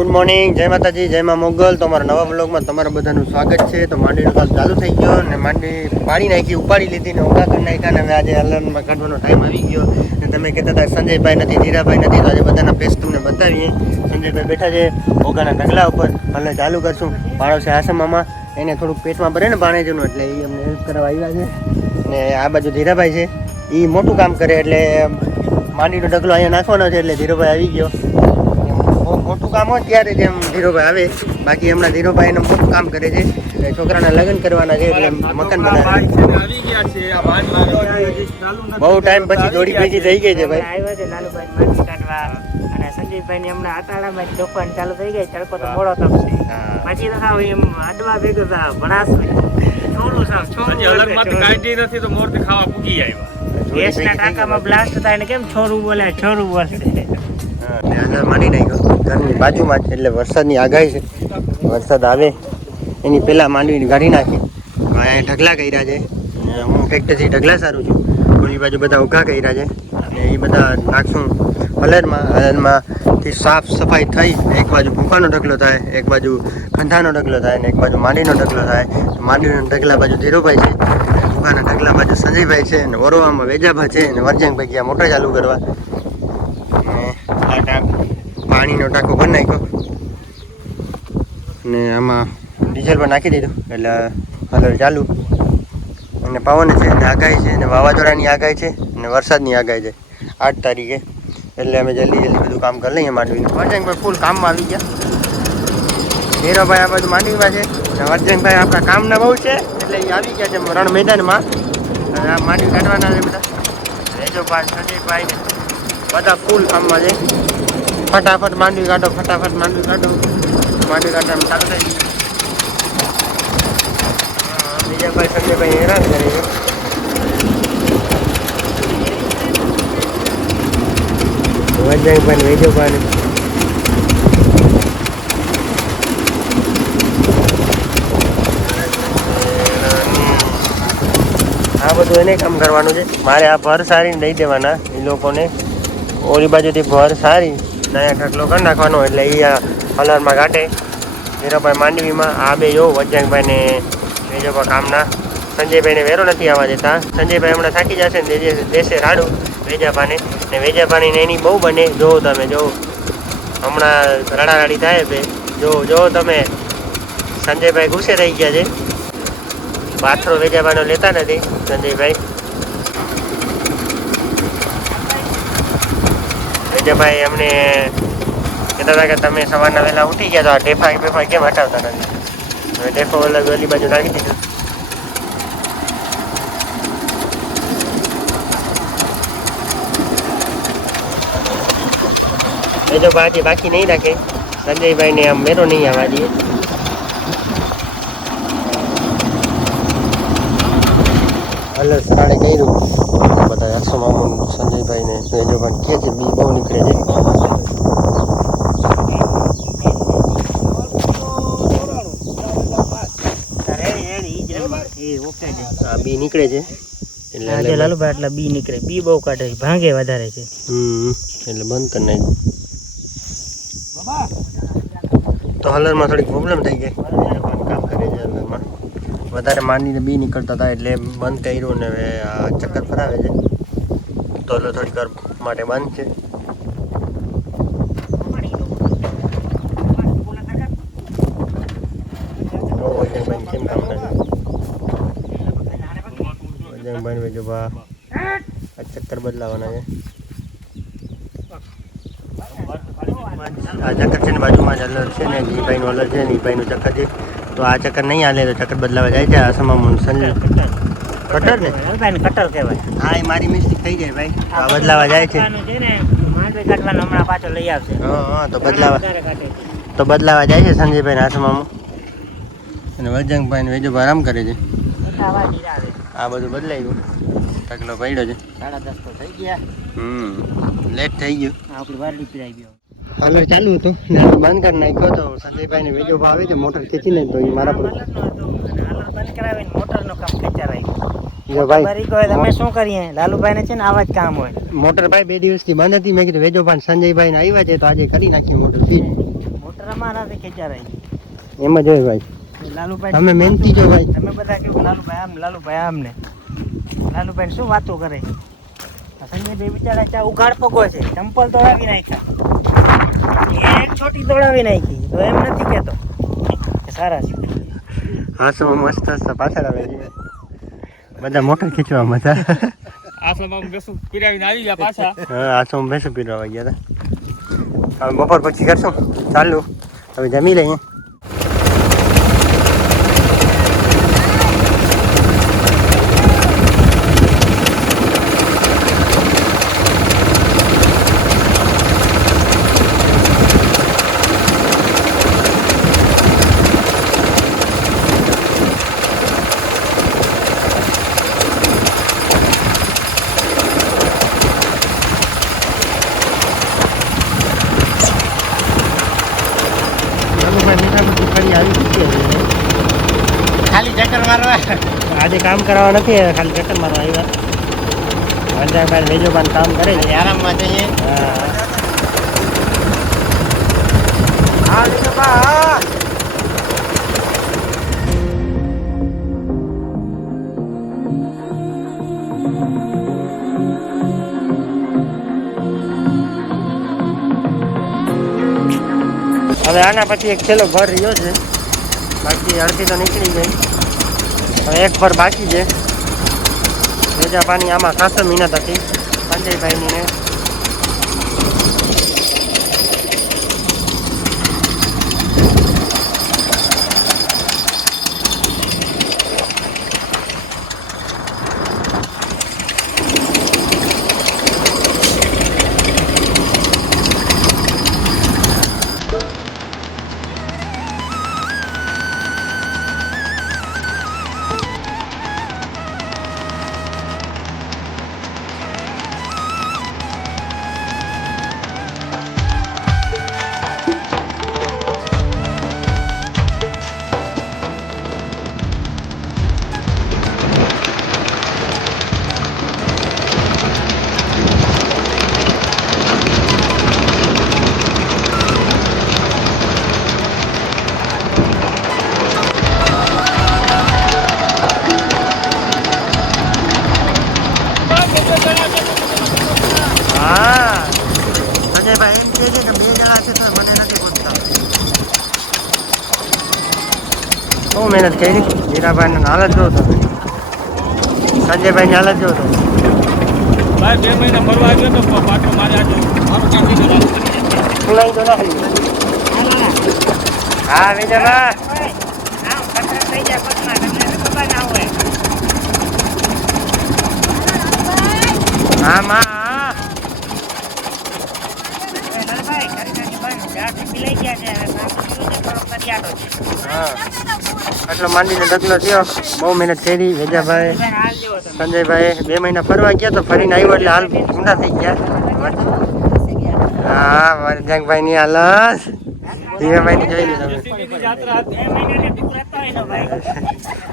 Good morning, જય માતાજી, જય મા મોગલ. તમારા નવા બ્લોગમાં તમારા બધાનું સ્વાગત છે. તો માંડવીનું કામ ચાલુ થઈ ગયો ને માંડવી પાડી નાખી, ઉપાડી લીધી ને ઊંઘા કરી નાખ્યા ને હવે આજે અલાર્મમાં કાઢવાનો ટાઈમ આવી ગયો. ને તમે કહેતા હતા સંજયભાઈ નથી, ધીરાભાઈ નથી, તો આજે બધાના પેસ તમને બતાવીએ. સંજયભાઈ બેઠા છે ઓગાના ઢગલા ઉપર. હવે ચાલુ કરશું. પાડોશી આસામામાં એને થોડુંક પેટમાં ભરે ને પાણીનું, એટલે એ અમને હેલ્પ કરવા આવ્યા છે. ને આ બાજુ ધીરાભાઈ છે, એ મોટું કામ કરે એટલે માંડવીનો ઢગલો અહીંયા નાખવાનો છે. એટલે ધીરોભાઈ આવી ગયો. મોટું કામ હોય ત્યારે જેમ ધીરોભાઈ આવે, બાકી હમણાં ધીરોભાઈ એનું મોટું કામ કરે છે. છોકરાના લગ્ન કરવાના છે એટલે મકાન બનાવે. બહુ ટાઈમ પછી જોડી ભેગી થઈ ગઈ છે ભાઈ. આવ્યા છે લાલુભાઈ માંડવી કાઢવા અને સંજયભાઈ ની હમણાં આટાડામાં દુકાન ચાલુ થઈ ગઈ. તડકો તો મોડો તપશે, પછી તો સાવ એમ અડવા ભેગો ભડાસ છોડું સાવ છોડું અલગમાંથી કાઢી નથી તો મોરથી ખાવા પૂગી આવ્યા. ગેસના ટાંકામાં બ્લાસ્ટ થાય ને કેમ છોરું બોલે છોરું બોલશે. માંડી નાખ્યો ઘરની બાજુમાં જ, એટલે વરસાદની આગાહી છે. વરસાદ આવે એની પહેલાં માંડવીને કાઢી નાખી. અહીંયા ઢગલા કર્યા છે. હું ટ્રેક્ટરથી ઢગલા સારું છું. ઓલી બાજુ બધા ઉઘા કર્યા છે અને એ બધા નાખશું હલરમાંથી સાફ સફાઈ થઈ. એક બાજુ ભૂકાનો ઢગલો થાય, એક બાજુ ખંધાનો ઢગલો થાય ને એક બાજુ માંડવીનો ઢગલો થાય. માંડવીનો ઢગલા બાજુ ધીરોભાઈ છે, ભૂકાના ઢગલા બાજુ સંજયભાઈ છે અને ઓરવામાં વેજાભા છે અને વરજંગભાઈ ગયા મોટર ચાલુ કરવા. પાણીનો ટાંકો ભરી નાખ્યો અને આમાં ડીઝલ પણ નાખી દીધું. એટલે હલર ચાલુ અને પવન છે ને આગાહી છે ને વાવાઝોડાની આગાહી છે ને વરસાદની આગાહી છે 8 તારીખે. એટલે અમે જલ્દી બધું કામ કરી લઈએ માંડવીનું. વરજંગભાઈ ફૂલ કામમાં આવી ગયા. ધીરોભાઈ આ બધું માંડવીમાં છે ને વરજંગભાઈ આપણા કામના બહુ છે એટલે એ આવી ગયા છે રણ મેદાનમાં. આ માંડવી કાઢવાના છે બધા. રેજોભાઈ, સંજયભાઈ ને બધા ફૂલ કામમાં છે. ફટાફટ માંડવી કાઢો, ફટાફટ માંડવી કાઢો. માંડવી કાઢવાનું ચાલુ થઈ ગયું. બીજા ભાઈ સંજયભાઈ હેરાન કરે છે. વૈજયભાઈ વેજોભાઈ આ બધું એને કામ કરવાનું છે. મારે આ ભર સારીને દઈ દેવાના એ લોકોને. ઓલી બાજુથી ભર સારી નયા ઢગલો કરી નાખવાનો એટલે એ આ હલરમાં કાઢે. ધીરાભાઈ માંડવીમાં આ બે જો વજ્જાંગભાઈ ને વેજોભા કામના. સંજયભાઈને વેરો નથી આવવા દેતા. સંજયભાઈ હમણાં થાકી જશે ને દેશે રાડું વેજાભાને. ને વેજાભાની ને એની બહુ બને. જોવો તમે, જો હમણાં રડારાડી થાય બે. જો તમે સંજયભાઈ ગુસ્સે થઈ ગયા છે. પાથરો વેજાભાઈનો લેતા નથી સંજયભાઈ. વેજાભાઈ અમને કહેતા હતા કે તમે સવારના વહેલા ઉઠી ગયા તો આ ટેફા કેમ હટાવતા નથી. હવે ટેફો અલગ ઓલી બાજુ નાખી દીધું. વેજોભાઈ આજે બાકી નહીં રાખે. સંજયભાઈને આમ મેરો નહીં આવવા દઈએ. અલગ સરાડે કર્યું બધા 100 મામૂન સંજયભાઈ ને વેજોભાઈ કે છે બી બહુ નીકળે છે. બી નીકળે છે એટલે લાલુભાઈ એટલા બી નીકળે. બી બહુ કાઢે, ભાંગે વધારે છે. એટલે બંધ કરી નાખ્યું. તો હલરમાં થોડીક પ્રોબ્લેમ થઈ ગઈ. કામ કરે છે હલરમાં. વધારે માંડીને બી નીકળતા હતા એટલે બંધ કર્યું ને હવે આ ચક્કર ફરાવે છે. તો થોડીક વાર માટે બંધ છે. કેમ કામ કરે વજંગભાઈ વેજોભા આ ચક્કર બદલાવાના છે. આ ચક્કર છે ને બાજુમાં જ અલર છે ને જીભાઈનું અલર છે ને ઈભાઈનું ચક્કર છે. તો આ ચક્કર નહીં હાલે તો ચક્કર બદલાવા જાય છે. આ સમામૂન સંજય કટર ને કટર કહેવાય. હા, એ મારી મિસ્ટેક થઈ જાય ભાઈ. આ બદલાવા જાય છે. માંડવી કાઢવાનું હમણાં પાછો લઈ આવશે. હા તો બદલાવા જાય છે સંજયભાઈ ને આસમામાં. અને વજંગભાઈ ને વેજોભા આરામ કરે છે. આ બધું બદલાઈ ગયું. ઢગલો પડ્યો છે. 10:30 તો થઈ ગયા. લેટ થઈ ગયું. આપણી વાર નીકળી ગયો. હાલો ચાલુ હતું ને બંધ કરી નાખ્યો તો સંજયભાઈ ને વેજોભા આવે છે મોટર ખેંચી લે તો એ મારા પર બંધ કરાવીને મોટરનું કામ ખેંચારાય. જો ભાઈ તમે શું કરીએ લાલુભાઈ ને છે ને આવા જ કામ હોય. મોટર ભાઈ 2 દિવસથી બંધ હતી. મેં કીધું વેજોભાઈ સંજયભાઈ ને આવ્યા છે તો આજે કરી નાખી મોટર ફીટ. મોટર તમારાથી ખેંચ્યા રહી એમ જ હોય ભાઈ. લાલુભાઈ તમે મહેનતી છો ભાઈ. તમે બધા કેવું લાલુભાઈ આમ ને લાલુભાઈ શું વાતો કરે સંજયભાઈ બિચારા ચા ઉઘાડ પગો છે, ચંપલ તોડાવી નાખ્યા, એક છોટી તોડાવી નાખી, તો એમ નથી કેતો સારા છે. હા તો મસ્ત પાછળ આવે છે બધા મોટર ખીચવા મજા. આશ્રમમાં બેસું પીરાવીને આવી ગયા પાછા. હા આશ્રમ બેસું પીરવા ગયા હતા. હવે બપોર પછી કરશું ચાલુ. હવે જમી લઈએ. ખાલી ચક્કર મારવા આજે કામ કરવા નથી, ખાલી ચક્કર મારવા આવ્યા. વંજાભાઈ વેજોબાન કામ કરે છે, આરામમાં જઈએ. હા વેજોબા. હવે આના પછી એક છેલ્લો ભર રહ્યો છે, બાકી અડધી તો નીકળી ગઈ. હવે એક ભર બાકી છે. વેજા પાણી આમાં ખાસો મહેનત હતી સંજયભાઈની ને. હા સંજયભાઈ એમ કહે છે કે 2 જણા છે તો મને નથી પૂછતા. બહુ મહેનત કરી. હીરાભાઈની હાલત જો તો, સંજયભાઈની હાલત જો તો. ભાઈ 2 મહિના ફરવા ગયો તો પાટો માર્યા તો મારું કામ દીધું. ખુલાઈ તો નાખી. હા વિજયભાઈ હા માં આટલો માંડીને ડગલો થયો. બહુ મહેનત કરી વેજાભાઈ સંજયભાઈ. 2 મહિના ફરવા ગયા તો ફરીને આવ્યો એટલે હાલ ઊંડા થઈ ગયા. હા વરજંગભાઈ ની હાલત હીરાભાઈ ની જોઈ લીધા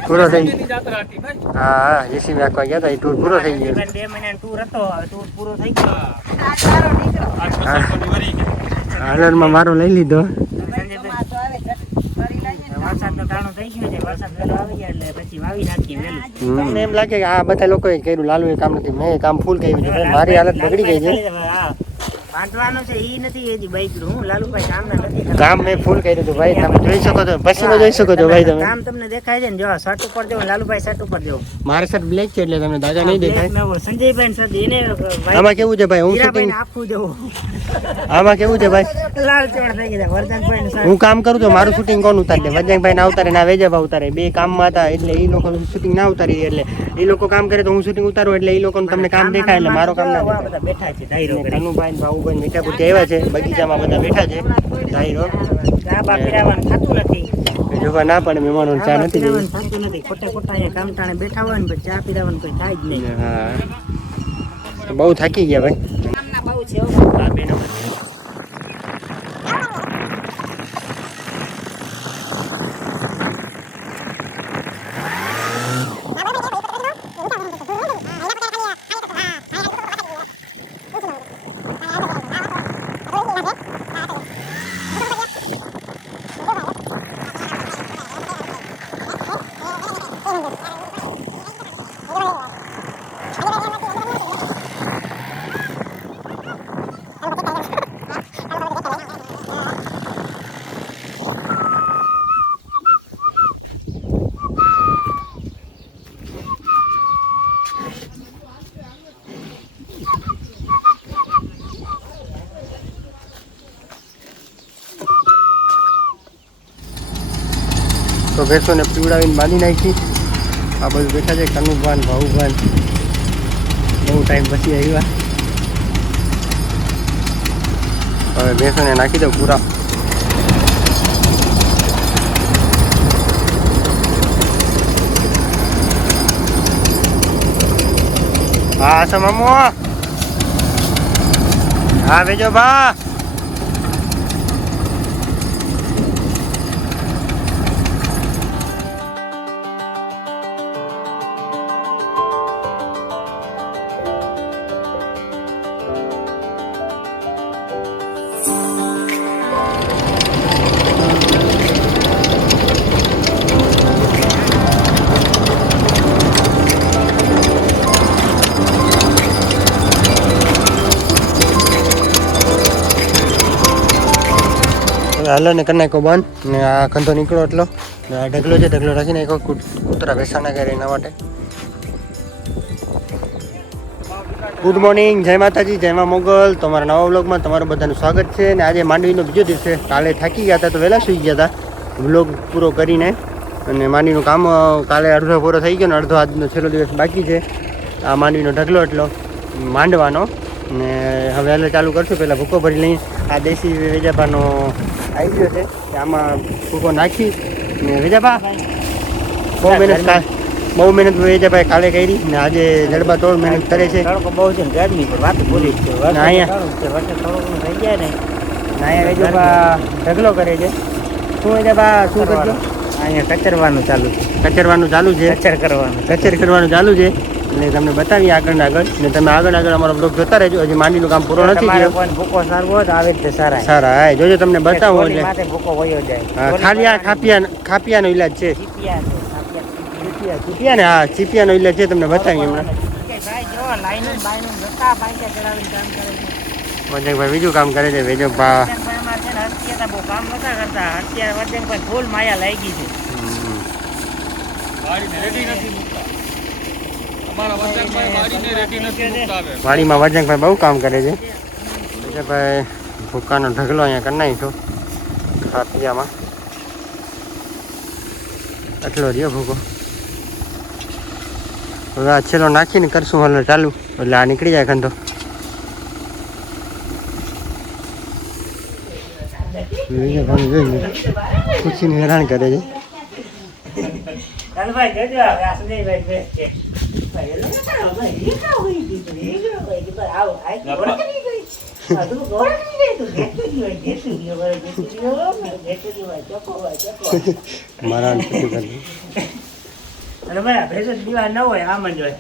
પૂરો થઈ ગયો. હા જેસી રાખવા ગયા હતા એ ટૂર પૂરો થઈ ગયો. 2 મહિનાનો ટૂર હતો, ટૂર પૂરો થઈ ગયો. હાલરમાં મારો લઈ લીધો. વરસાદનો ટાણો થઈ ગયો છે, વરસાદ વહેલો આવી ગયા એટલે પછી વાવી નાખીએ વહેલું. તમને એમ લાગે કે આ બધા લોકોએ કર્યું, લાલુ એ કામ નથી, મેં કામ ફૂલ કર્યું છે. મારી હાલત બગડી ગઈ છે. હા બાંધવાનું છે ઈ નથી હજી બાઈકરું. હું લાલુભાઈ કામના નથી. કામ મેં ફૂલ કર્યું હતું ભાઈ, તમે જોઈ શકો છો. પછીનો જોઈ શકો છો ભાઈ તમે. કામ તમને દેખાય છે ને, જો શર્ટ ઉપર દેવો લાલુભાઈ, શર્ટ ઉપર દેવો. મારા શર્ટ બ્લેક છે એટલે તમને દાદા નહીં દેખાય. સંજયભાઈ શર્ટ એને આમાં કેવું છે ભાઈ, હું શૂટિંગ આપવું જવું. આમાં કેવું છે ભાઈ, લાલ ચોળ થઈ ગયા. વર્ધનભાઈ શર્ટ હું કામ કરું તો મારું શૂટિંગ કોણ ઉતારી દે? વજનભાઈ ના ઉતારે ના વેજાભાઈ ઉતારે. 2 કામમાં હતા એટલે એ લોકો શૂટિંગ ના ઉતારી, એટલે એ લોકો કામ કરે તો હું શૂટિંગ ઉતારું, એટલે એ લોકોને તમને કામ દેખાય એટલે મારો કામ ના દેખાય. બધા બેઠા છે ધાયરો કરી. કનુભાઈ બાબુભાઈ મીઠાપુર આવ્યા છે, બગીચામાં બધા બેઠા છે ધાયરો. ચા બા પીરાવાનું થતું નથી. જોવા ના પડે, મહેમાનો ચા નથી દેવી. થતું નથી. ખોટે ખોટા અહીંયા કામ ટાણે બેઠા હોય ને ચા પીરાવાનું કોઈ થાય જ નહીં. હા બહુ થાકી ગયા ભાઈ. કામના બહુ છે હો. આ બેનો તો ભેંસોને પીવડાવીને બાંધી નાખી. આ બધું બેઠા છે કનુભાન ભાઉભાન, બહુ ટાઈમ પછી આવ્યા. હવે ભેંસોને નાખી દઉં પૂરા. હા સમમો હા વેજો બા. હાલો ને કરી નાખો બંધ ને આ ખંધો નીકળો એટલો ને આ ઢગલો છે, ઢગલો રાખી નાખો. કૂતરા બેસાના કરે એના માટે. ગુડ મોર્નિંગ, જય માતાજી, જય મા મોગલ. તમારા નવા વ્લોગમાં તમારું બધાનું સ્વાગત છે. ને આજે માંડવીનો બીજો દિવસ છે. કાલે થાકી ગયા હતા તો વહેલા સૂઈ ગયા હતા વ્લોગ પૂરો કરીને. અને માંડવીનું કામ કાલે અડધો પૂરો થઈ ગયો ને અડધો આજનો છેલ્લો દિવસ બાકી છે. આ માંડવીનો ઢગલો એટલો માંડવાનો ને હવે હાલે ચાલુ કરશું. પહેલાં ભૂકો ભરી લઈ. આ દેશી વેજાપાનો આવી ગયો છે કે આમાં ભૂકો નાખી ને વેજાપા બહુ મહેનત વેજાભાઈ કાલે કરી ને આજે જડબા તોડ મહેનત કરે છે. તડકો બહુ છે ને ગરમી પણ વાત પૂરી છે. અહીંયા વરસાદ થોડું થઈ જાય ને અહીંયા વેજાપા ઢગલો કરે છે. શું વેજાપા શું કરજો? અહીંયા કચરવાનું ચાલુ છે. કચરવાનું ચાલુ છે. કચર કરવાનું ચાલુ છે. એટલે તમને બતાવીએ આગળ ને તમે આગળ અમારો બ્લોગ જોતા રહેજો. હજી માંડીનું કામ પૂરો નથી થયો. કોઈ ભૂકો સારું હોય તો આવી રીતે સારા હા જોજો તમને બતાવો. એટલે માથે ભૂકો વયો જાય. ખાલી આ ખાપિયાનો ઈલાજ છે. ચીપિયા ને હા ચીપિયાનો ઈલાજ છે. તમને બતાવીએ હમણાં. વજનભાઈ બીજું કામ કરે છે. વજનભાઈ બહુ કામ નતા કરતા. અત્યારે વજનભાઈ ફૂલ માયા લાગી છે. વાડીમાં વજનભાઈ બહુ કામ કરે છે. વજનભાઈ ભૂકાનો ઢગલો અહીંયા કરી નાખ્યો ખાપિયામાં. એટલો રહ્યો ભૂકો. હવે આ છેલ્લો નાખીને કરશું હાલ ચાલુ. એટલે આ નીકળી જાય ખંધો. ખુશીને હેરાન કરે છે. મારા દીવા ન હોય આમ જ હોય.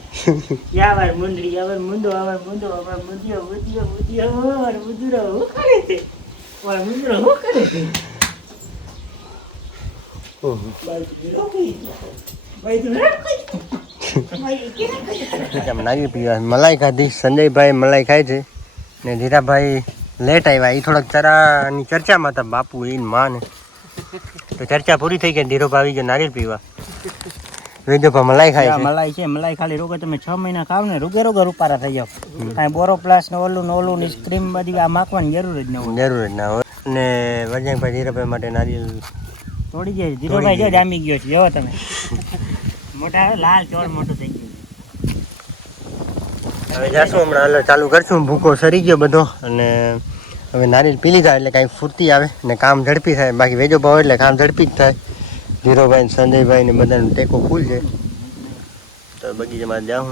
યાર મુંદરી યાર મુંદો આવાર મુંદો આવાર મુંદિયો મુંદિયો મુંદિયો મુંદરો હું કરે છે. ઓય મુંદરો હું કરે છે. નારિયેળ પીવા મલાઈ ખાધી. સંજયભાઈ મલાઈ ખાય છે ને ધીરાભાઈ લેટ આવ્યા. એ થોડોક ચરાની ચર્ચામાં હતા બાપુ એ માં ને તો ચર્ચા પૂરી થઈ ગઈ. ધીરોભાઈ આવી ગયો નારિયેળ પીવા. વેજોભા મલાઈ ખાય છે. મલાઈ છે. મલાઈ ખાલી રોગે તમે 6 મહિના ખાવ ને રોગે રૂપારા થઈ જાવ. કાંઈ બોરો પ્લસ ને ઓલું ને ક્રીમ બધી આ માખવાની જરૂર જ ન હોય. અને વજનભાઈ ધીરાભાઈ માટે નારિયેળ તોડી જાય. ધીરોભાઈ જો જામી ગયો છે. જો તમે મોટા લાલ ચોળ મોટું થઈ ગયું. હવે જાશું હમણાં હાલો ચાલુ કરશું. ભૂકો સરી ગયો બધો અને હવે નારિયેળ પી લીધા એટલે કાંઈ ફૂર્તી આવે ને કામ ઝડપી થાય. બાકી વેજો ભાવ એટલે કામ ઝડપી જ થાય. ધીરોભાઈ સંજયભાઈ ને બધાનો ટેકો ફૂલ છે. તો બગીચામાં જાઉં